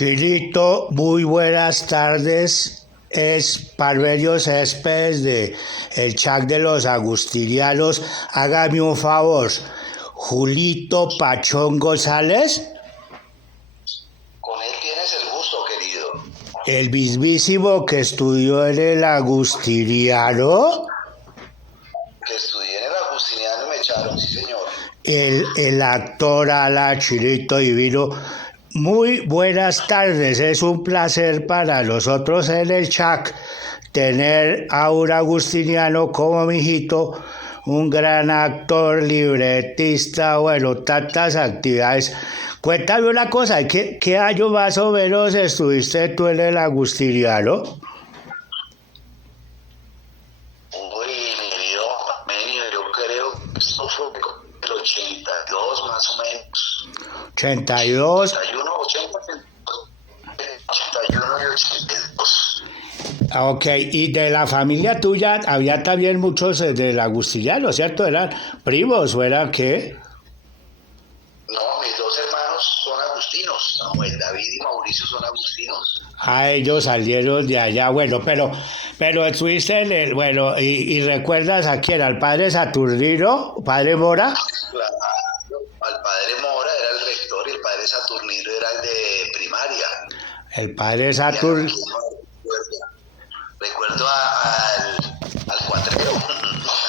Chilito, muy buenas tardes. Es Parverio Céspedes de el chat de los agustinianos. Hágame un favor. Julito Pachón González. Con él tienes el gusto, querido. El mismísimo que estudió en el agustiniano. Que estudié en el agustiniano y me echaron, sí señor. El actor Ala Chilito Divino. Muy buenas tardes, es un placer para nosotros en el chat tener a un agustiniano como mi hijito, un gran actor, libretista, bueno, tantas actividades. Cuéntame una cosa, ¿qué año más o menos estuviste tú en el agustiniano? Uy, mi querido Armenio, yo creo que esto fue el 82 más o menos. 82. 81, 81 y 82. Ok, y de la familia tuya había también muchos del agustiniano, ¿cierto? ¿Eran primos o eran qué? No, mis dos hermanos son agustinos, Samuel David y Mauricio son agustinos. Ah, ellos salieron de allá, bueno, pero estuviste en el, bueno, y recuerdas a quién, al padre Saturnino, padre Mora. Claro, al padre Mora era el rector y el padre Saturnino era el de primaria. El padre Saturnino. Recuerdo al cuatrero.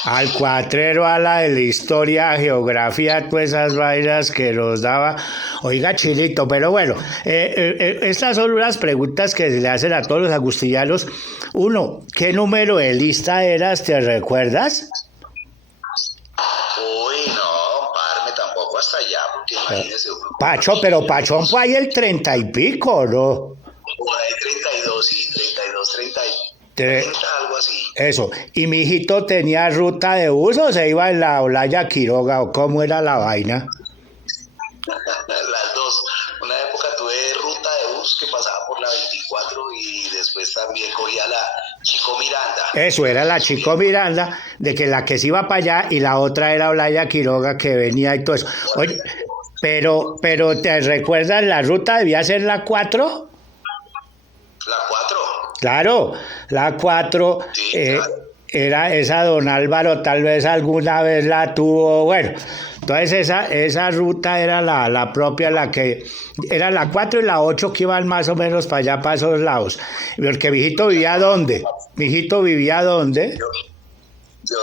Al cuatrero, a la de la historia, geografía, todas esas vainas que nos daba. Oiga, Chilito, pero bueno, estas son unas preguntas que se le hacen a todos los agustinianos. Uno, ¿qué número de lista eras? ¿Te recuerdas? Uy, no, parme tampoco hasta allá, porque imagínese uno. Pacho, pero Pachón fue ahí el 30 y pico, ¿no? Por ahí 32, sí, 32, 30, algo así. Eso, y mi hijito tenía ruta de bus o se iba en la Olaya Quiroga o cómo era la vaina. Las dos. Una época tuve ruta de bus que pasaba por la 24 y después también cogía la Chico Miranda. Eso era la Chico Miranda, de que la que se iba para allá y la otra era Olaya Quiroga que venía y todo eso. Oye, pero ¿te recuerdas la ruta? ¿Debía ser la 4? La 4. Claro, la 4 Sí, claro. Era esa don Álvaro, tal vez alguna vez la tuvo, bueno, entonces esa ruta era la propia, la que era la 4 y la 8 que iban más o menos para allá, para esos lados. Porque mi hijito vivía ¿dónde? Mi hijito vivía ¿dónde? Yo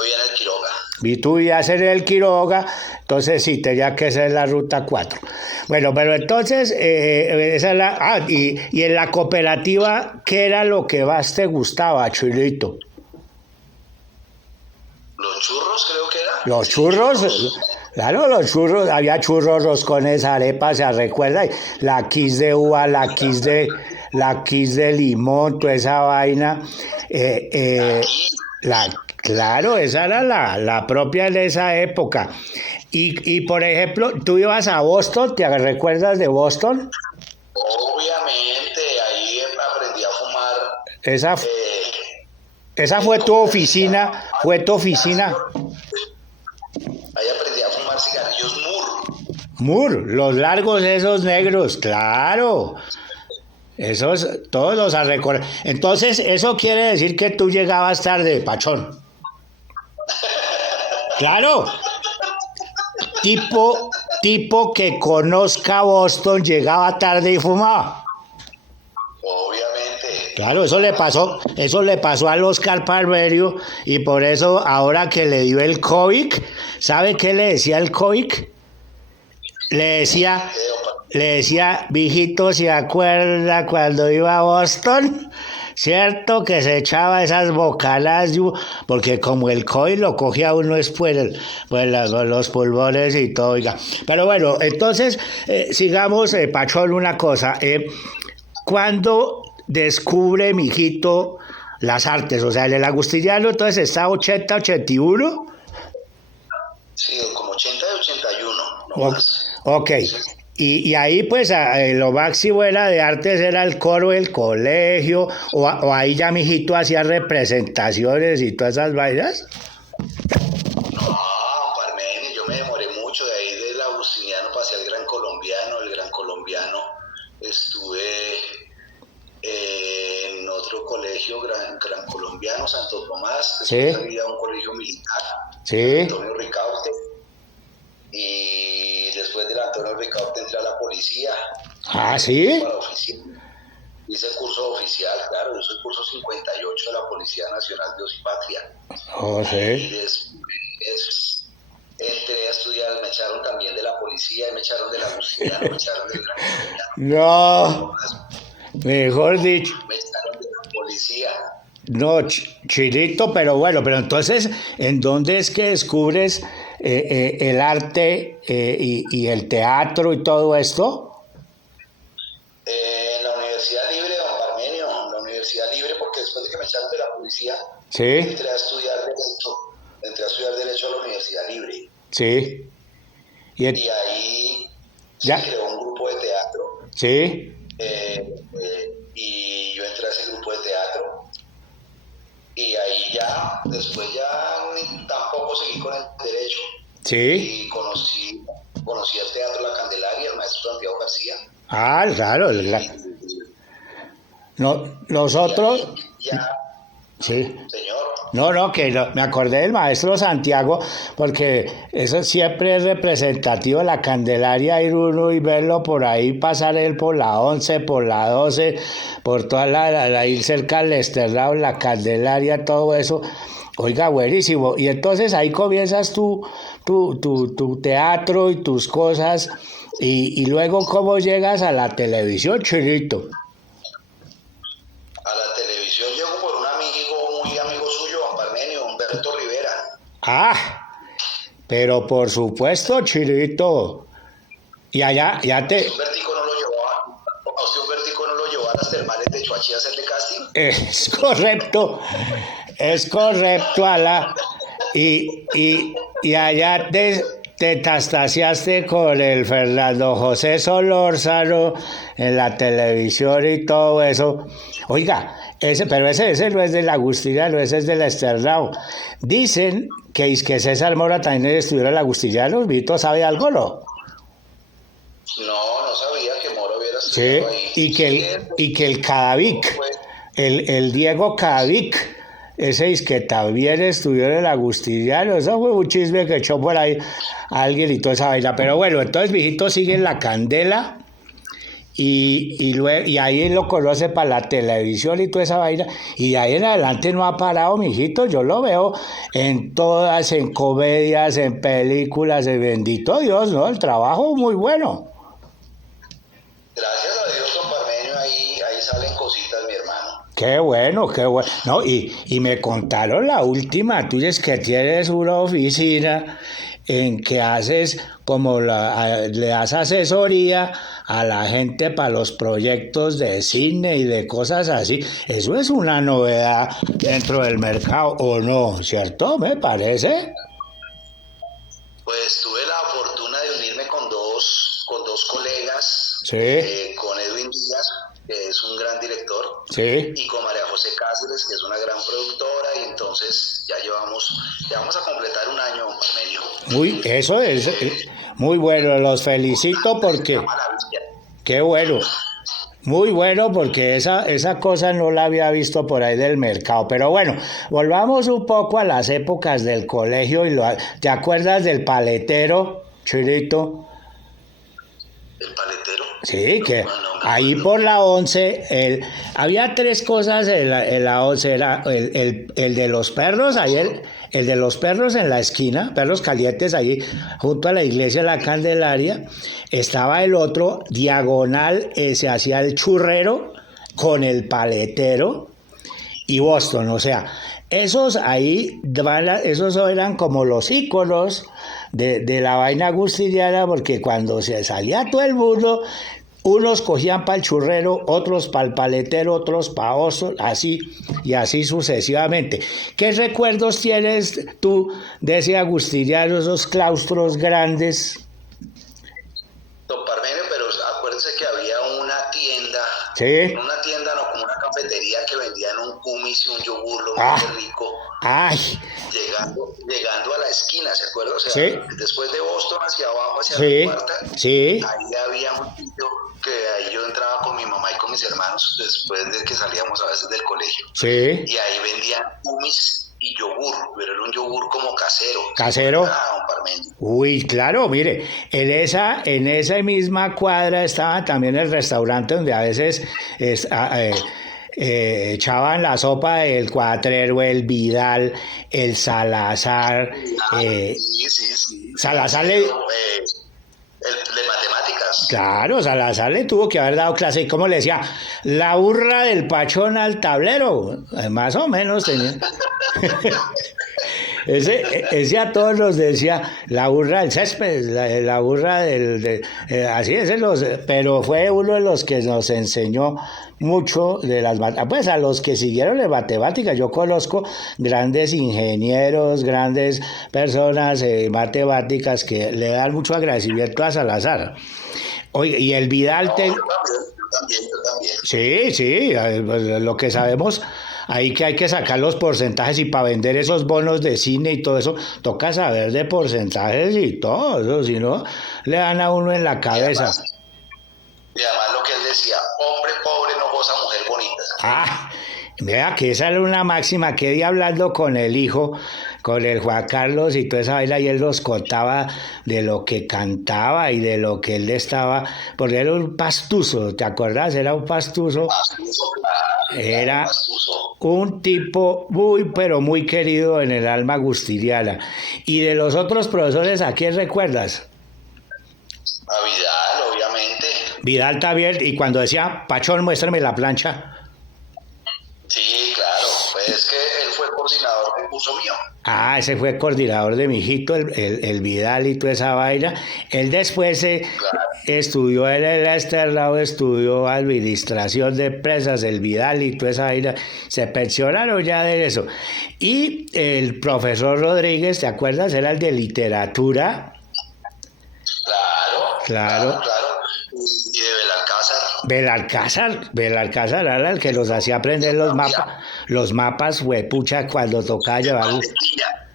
vivía en el Quiroga. Y tú vivías en el Quiroga, entonces sí, tenía que ser la ruta 4. Bueno, pero entonces, esa es la... y en la cooperativa, ¿qué era lo que más te gustaba, Chilito? Los churros creo que era. Los churros, claro, los churros, había churros, roscones, arepas, ¿se recuerda? La quis de uva, la quis de limón, toda esa vaina. Claro, esa era la propia de esa época. Y por ejemplo, ¿tú ibas a Boston? ¿Te recuerdas de Boston? Obviamente, ahí aprendí a fumar. Esa fue tu oficina, Ahí aprendí a fumar cigarrillos Mur, los largos esos negros, claro. Esos, todos los a recordar. Entonces, eso quiere decir que tú llegabas tarde, Pachón. Claro. Tipo que conozca Boston, llegaba tarde y fumaba. Obviamente. Claro, eso le pasó al Oscar Parverio y por eso ahora que le dio el COVID, ¿sabe qué le decía el COVID? Le decía, viejito, ¿se acuerda cuando iba a Boston? ¿Cierto? Que se echaba esas bocanas, porque como el COVID lo cogía uno después, pues los pulmones y todo, oiga. Pero bueno, entonces, sigamos, Pachón, una cosa. ¿Cuándo descubre mi hijito las artes? O sea, en el agustiniano, entonces está 80, 81. Sí, como 80 y 81, no más. Ok. Y ahí pues lo máximo era de artes era el coro del colegio, o ahí ya mi hijito hacía representaciones y todas esas vainas. No, Parmenio, yo me demoré mucho, de ahí del agustiniano pasé al Gran Colombiano, estuve colegio Gran Colombiano Santo Tomás, sí, después salí a un colegio militar, sí. Antonio Ricaurte, y después del Antonio Ricaurte entré a la policía. Ah, ¿sí? Para oficial. Hice curso oficial, claro, yo soy curso 58 de la Policía Nacional de Dios y Patria. Oh, sí. Y después entré a estudiar, me echaron también de la policía, me echaron de la Agustiniano, me echaron del Gran Colombiano. No, mejor dicho. Me echaron de la policía. No, Chirito, pero bueno, pero entonces, ¿en dónde es que descubres el arte y el teatro y todo esto? En la Universidad Libre, don Parmenio, en la Universidad Libre, porque después de que me echaron de la policía, Sí, entré a estudiar Derecho a la Universidad Libre. sí. Y Y ahí ya, se creó un grupo de teatro. sí, Y yo entré a ese grupo de teatro. Y ahí ya, después ya tampoco seguí con el derecho. sí. Y conocí el Teatro La Candelaria, el maestro Santiago García. Ah, claro, no, nosotros, Ya, sí. señor. No, me acordé del maestro Santiago, porque eso siempre es representativo, la Candelaria, ir uno y verlo por ahí, pasar él por la 11, por la 12, por toda ir cerca al Esternado, la Candelaria, todo eso. Oiga, buenísimo. Y entonces ahí comienzas tu teatro y tus cosas, y luego cómo llegas a la televisión, Chirito. A la televisión llego por un amigo, muy amigo suyo, don Parmenio, Humberto Rivera. Ah, pero por supuesto, Chirito. Y allá, ya ¿A usted Humbertico no lo llevó a las termales de Chuachi a hacerle casting? Es correcto, Ala. Y allá te tastaseaste con el Fernando José Solórzano en la televisión y todo eso. Oiga, pero ese no es del Agustiniano, ese es del Externado. Dicen que César Mora también estudió en el Agustiniano. ¿Vito sabe algo, no? No sabía que Moro hubiera Sí, estudiado ahí. y que el Cadavic, el Diego Cadavic, ese es que también estudió en el Agustiniano. Eso fue un chisme que echó por ahí alguien y toda esa vaina. Pero bueno, entonces mijito sigue en La Candela y ahí lo conoce para la televisión y toda esa vaina. Y de ahí en adelante no ha parado, mijito. Yo lo veo en todas, en comedias, en películas, en bendito Dios, ¿no? El trabajo muy bueno. Gracias a Dios, don Parmenio, ahí salen cositas, mi hermano. Qué bueno, qué bueno. No, y me contaron la última, tú dices que tienes una oficina en que haces le das asesoría a la gente para los proyectos de cine y de cosas así. Eso es una novedad dentro del mercado, ¿o no? ¿Cierto? Me parece. Pues tuve la fortuna de unirme con dos colegas, Sí. con Edwin Díaz, que es un gran director, Sí. y con María José Cáceres, que es una gran productora, y entonces ya vamos a completar un año, Parmenio. Eso es muy bueno, los felicito porque qué bueno. Muy bueno porque esa cosa no la había visto por ahí del mercado. Pero bueno, volvamos un poco a las épocas del colegio. ¿Te acuerdas del paletero, Chirito? ¿El paletero? Sí, que ahí por la 11, había tres cosas en la 11, era el de los perros, ahí el de los perros en la esquina, perros calientes ahí junto a la iglesia de la Candelaria, estaba el otro diagonal, se hacía el churrero con el paletero y Boston, o sea, esos eran como los íconos de la vaina agustiniana, porque cuando se salía todo el mundo, unos cogían para el churrero, otros para el paletero, otros para Boston, así y así sucesivamente. ¿Qué recuerdos tienes tú de ese agustiniano, esos claustros grandes? Don Parmenio, pero acuérdese que había una tienda, Sí. una tienda, no, como una cafetería que vendían un kumis y un yogur, lo muy rico. Ay. Llegando a la esquina, ¿se acuerda? O sea, Sí. después de Boston hacia abajo, hacia Sí. la cuarta, Sí. ahí había un sitio que ahí yo entraba con mi mamá y con mis hermanos después de que salíamos a veces del colegio. Sí. Y ahí vendían kumis y yogur, pero era un yogur como casero. ¿Casero? Ah, un Parmenio. Uy, claro, mire, en esa misma cuadra estaba también el restaurante donde a veces echaban la sopa del Cuatrero, el Vidal, el Salazar. Sí. Salazar le... El de matemáticas. Claro, Salazar le tuvo que haber dado clase. ¿Y cómo le decía? La burra del pachón al tablero. Más o menos tenía. Ese a todos nos decía la burra del césped, la burra así es, pero fue uno de los que nos enseñó mucho de las matemáticas. Pues a los que siguieron las matemáticas, yo conozco grandes ingenieros, grandes personas matemáticas que le dan mucho agradecimiento a Salazar. Oye, y el Vidal... Yo también. Sí, pues, lo que sabemos... Ahí que hay que sacar los porcentajes y para vender esos bonos de cine y todo eso, toca saber de porcentajes y todo eso, si no, le dan a uno en la cabeza. Y además lo que él decía, hombre pobre no goza mujer bonita. Ah, vea que esa era una máxima que di hablando con el hijo, con el Juan Carlos y toda esa vaina, y él nos contaba de lo que cantaba y de lo que él estaba, porque era un pastuso, ¿te acuerdas? Era un pastuso. Era un tipo muy, pero muy querido en el alma agustiniana. Y de los otros profesores, ¿a quién recuerdas? A Vidal, obviamente. Vidal también, y cuando decía, Pachón, muéstrame la plancha. Sí, claro, pues es que él fue coordinador del curso mío. Ah, ese fue coordinador de mi hijito, el Vidal y toda esa vaina. Él después estudió en el Esterlao, estudió administración de empresas, el Vidal y toda esa vaina. Se pensionaron ya de eso. Y el profesor Rodríguez, ¿te acuerdas? Era el de literatura. Claro. Y de Belalcázar era el que los hacía aprender los mapas, huepucha, cuando tocaba llevar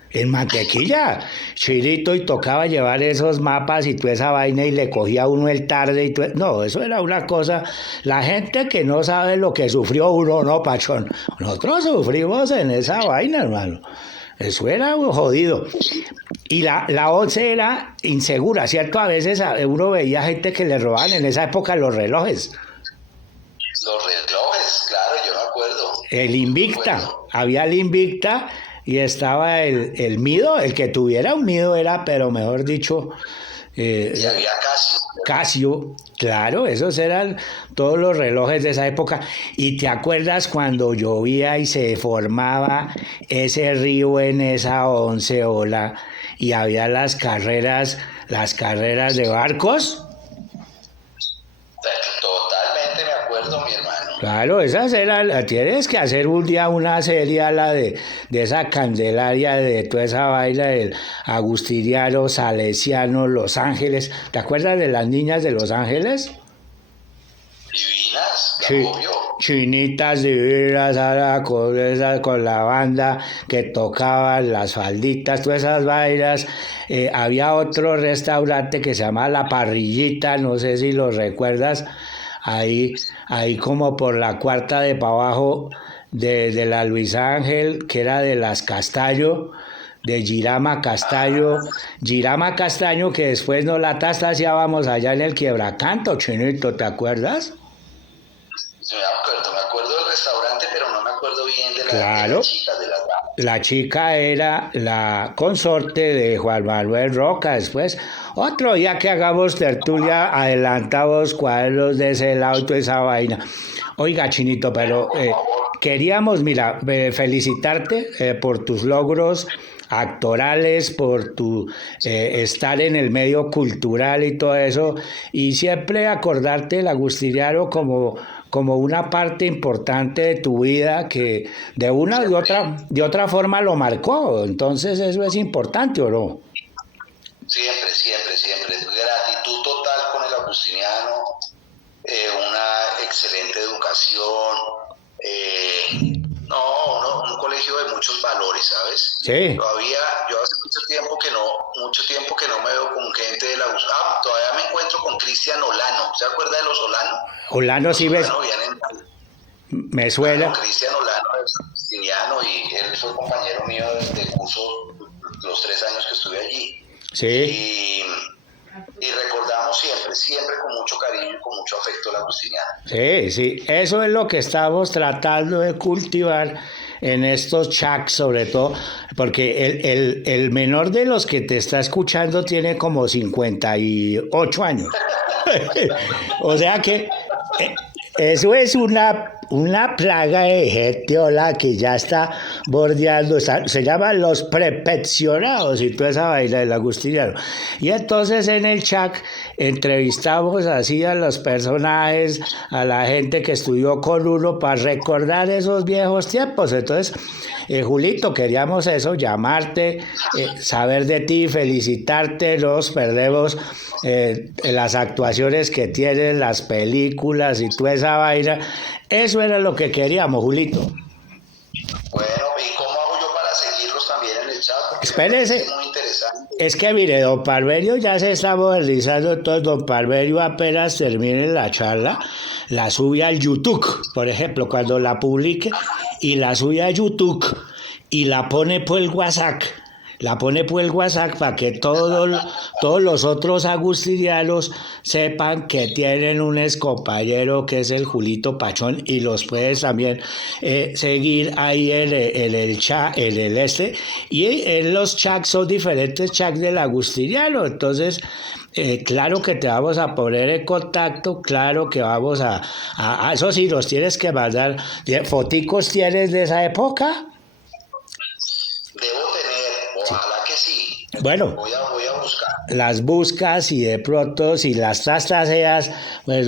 en mantequilla, chirito, y tocaba llevar esos mapas y toda esa vaina y le cogía a uno el tarde y no, eso era una cosa, la gente que no sabe lo que sufrió uno, no, Pachón, nosotros sufrimos en esa vaina, hermano. Eso era jodido. Y la 11 era insegura, ¿cierto? A veces uno veía gente que le robaban en esa época los relojes. Los relojes, claro, yo me acuerdo. El Invicta, había el Invicta y estaba el Mido, el que tuviera un Mido era, pero mejor dicho... y había Casio, claro, esos eran todos los relojes de esa época. ¿Y te acuerdas cuando llovía y se formaba ese río en esa 11 ola y había las carreras de barcos? Totalmente me acuerdo, mi hermano. Claro, esas eran, tienes que hacer un día una serie a la de esa Candelaria, de toda esa vaina del Agustiniano, Salesiano, Los Ángeles. ¿Te acuerdas de las niñas de Los Ángeles? Divinas, Sí, obvio. chinitas divinas, ahora con la banda que tocaban las falditas, todas esas vainas. Había otro restaurante que se llamaba La Parrillita, no sé si lo recuerdas. Ahí como por la cuarta de para abajo de la Luis Ángel, que era de las Castaño, de Girama Castaño, que después nos la tastaseábamos allá en el Quiebracanto, Chinito, ¿te acuerdas? Sí, me acuerdo del restaurante, pero no me acuerdo bien de Claro. de las chicas, de las damas. La chica era la consorte de Juan Manuel Roca. Después, otro día que hagamos tertulia, adelantamos cuadros de ese lado y toda esa vaina. Oiga, Chinito, pero queríamos, mira, felicitarte por tus logros actorales, por tu estar en el medio cultural y todo eso, y siempre acordarte del Agustiniano como una parte importante de tu vida que de una de otra forma lo marcó. Entonces eso es importante, ¿o no? Siempre. Gratitud total con el Agustiniano, una excelente educación, un colegio de muchos valores, ¿sabes? Sí. Todavía, yo mucho tiempo que no me veo con gente de la Gustiniano. Todavía me encuentro con Cristian Olano. ¿Se acuerda de los Olano? Olano sí ves. Me suena. Cristian Olano es Gustiniano y él fue compañero mío de curso los 3 años que estuve allí. Sí. Y recordamos siempre con mucho cariño y con mucho afecto la Gustiniana. Sí, eso es lo que estamos tratando de cultivar en estos chats, sobre todo, porque el menor de los que te está escuchando tiene como 58 años. O sea que eso es una plaga de gente, hola, que ya está bordeando, se llaman los prepensionados y toda esa vaina del agustiniano. Y entonces en el chat entrevistamos así a los personajes, a la gente que estudió con uno para recordar esos viejos tiempos. Entonces, Julito, queríamos eso, llamarte, saber de ti, felicitarte, nos perdemos las actuaciones que tienes, las películas y toda esa vaina. Eso era lo que queríamos, Julito. Bueno, ¿y cómo hago yo para seguirlos también en el chat? Porque espérese. Es muy interesante. Es que mire, don Parverio ya se está modernizando, entonces don Parverio apenas termine la charla, la sube al YouTube, por ejemplo, cuando la publique, y la sube a YouTube y la pone por el WhatsApp. La pone por el WhatsApp para que todos los otros agustinianos sepan que tienen un excompañero que es el Julito Pachón, y los puedes también seguir ahí en el chat, y en los chats son diferentes chats del agustiniano. Entonces, claro que te vamos a poner en contacto, claro que vamos a eso sí, nos tienes que mandar. ¿Foticos tienes de esa época? Debo tener, ojalá que sí. Bueno, voy a buscar. Las buscas y de pronto, si las trastaseas, pues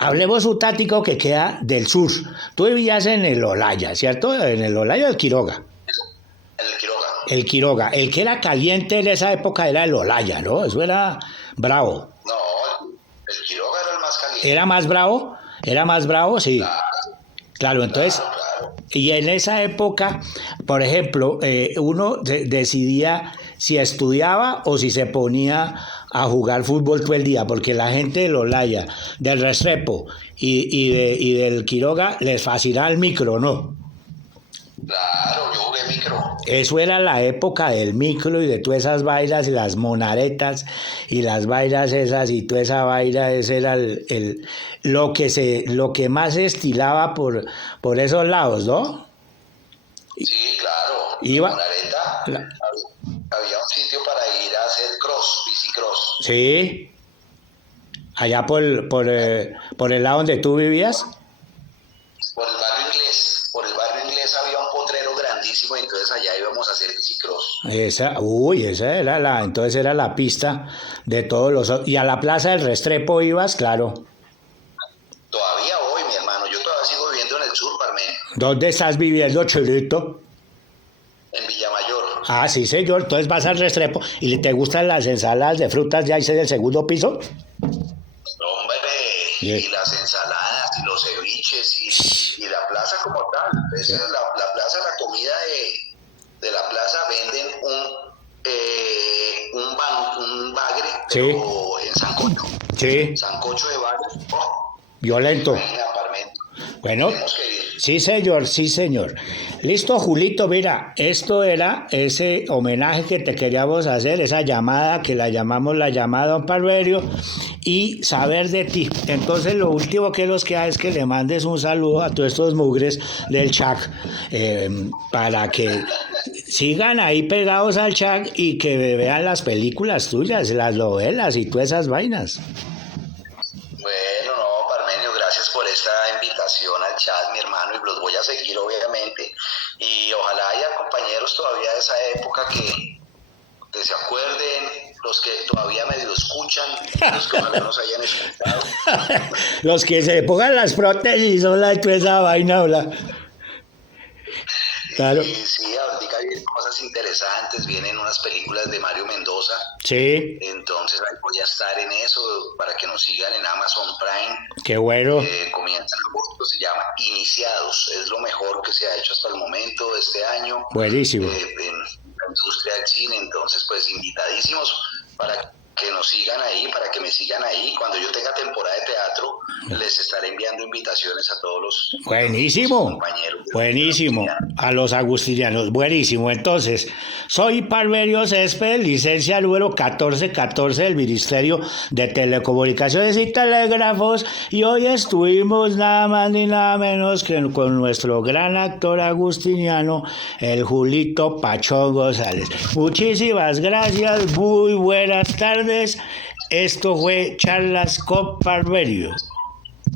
hablemos un tático que queda del sur. Tú vivías en el Olaya, ¿cierto? En el Olaya del Quiroga. En el Quiroga. El Quiroga. El que era caliente en esa época era el Olaya, ¿no? Eso era bravo. No, el Quiroga era el más caliente. ¿Era más bravo? ¿Era más bravo? Sí. Claro, entonces... Claro. Y en esa época, por ejemplo, uno decidía si estudiaba o si se ponía a jugar fútbol todo el día, porque la gente del Olaya, del Restrepo y del Quiroga les fascinaba el micro, ¿no? Claro, yo jugué micro. Eso era la época del micro y de todas esas vainas y las monaretas y las vainas esas y toda esa vaina. Ese era lo que más se estilaba por esos lados, ¿no? Sí, claro. Iba, Monareta, había un sitio para ir a hacer bicicross. Sí. Allá por el lado donde tú vivías. Por el barrio inglés había un potrero grandísimo y entonces allá íbamos a hacer bicicross. Entonces era la pista de todos los... Y a la Plaza del Restrepo ibas, claro. Todavía voy, mi hermano, yo todavía sigo viviendo en el sur, Parmenio. ¿Dónde estás viviendo, Chilito? En Villamayor. Ah, sí, señor, entonces vas al Restrepo. ¿Y te gustan las ensaladas de frutas ya hice del segundo piso? Hombre, y las ensaladas y los ceviches y la plaza como tal. Esa es la plaza, la comida de la plaza, venden un bagre, pero en sancocho. Sí. Sancocho de bagre. Violento. Venga, Parmenio. Bueno, Tenemos que ir. sí señor. Listo, Julito, mira, esto era ese homenaje que te queríamos hacer, esa llamada que la llamamos la llamada Don Parverio, y saber de ti. Entonces lo último que nos queda es que le mandes un saludo a todos estos mugres del chat, para que sigan ahí pegados al chat y que vean las películas tuyas, las novelas y todas esas vainas. Bueno, no, Parmenio, gracias por esta invitación al chat, mi hermano, y los voy a seguir, obviamente. Y ojalá haya compañeros todavía de esa época que se acuerden, los que todavía medio escuchan, los que ojalá nos hayan escuchado. Los que se pongan las prótesis, hola, y toda esa vaina, hola. Claro. Y sí, ahorita vienen cosas interesantes, vienen unas películas de Mario Mendoza. Sí. Entonces ahí voy a estar en eso para que nos sigan en Amazon Prime. Qué bueno. Comienza en agosto, se llama Iniciados. Es lo mejor que se ha hecho hasta el momento de este año. Buenísimo. la industria del cine. Entonces, pues invitadísimos para que nos sigan ahí, para que me sigan ahí. Cuando yo tenga temporada de teatro, les estaré enviando invitaciones a todos los compañeros. Buenísimo, a los agustinianos, buenísimo. Entonces, soy Parmerio Césped, licencia número 1414 del Ministerio de Telecomunicaciones y Telégrafos, y hoy estuvimos nada más ni nada menos que con nuestro gran actor agustiniano, el Julito Pachón González. Muchísimas gracias, muy buenas tardes. Esto fue Charlas con Parmerio.